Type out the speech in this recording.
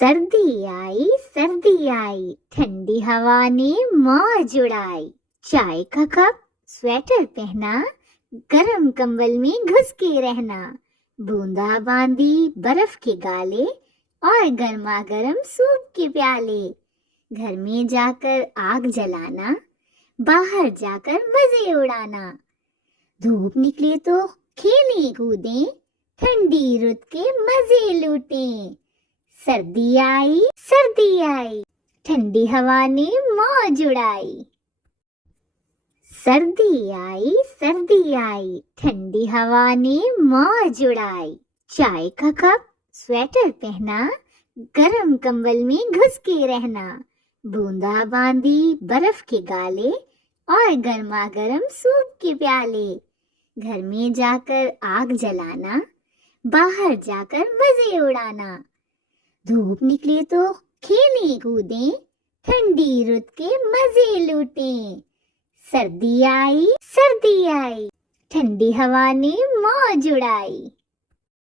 सर्दी आई, ठंडी हवा ने मौज उड़ाई। चाय का कप, स्वेटर पहना, गरम कंबल में घुस के रहना। बूंदा बांदी बर्फ के गाले और गर्मा गर्म सूप के प्याले। घर में जाकर आग जलाना, बाहर जाकर मजे उड़ाना। धूप निकले तो खेलें कूदें, ठंडी रुत के मजे लूटें। सर्दी आई, ठंडी हवा ने मौज उड़ाई। सर्दी आई, ठंडी हवा ने मौज उड़ाई। चाय का कप, स्वेटर पहना, गरम कंबल में घुस के रहना। बूंदा बांदी बर्फ के गाले और गर्मा गर्म सूप के प्याले। घर में जाकर आग जलाना, बाहर जाकर मजे उड़ाना। धूप निकले तो खेलें कूदें, ठंडी रुत के मजे लूटें। सर्दी आई, ठंडी हवा ने मौज उड़ाई।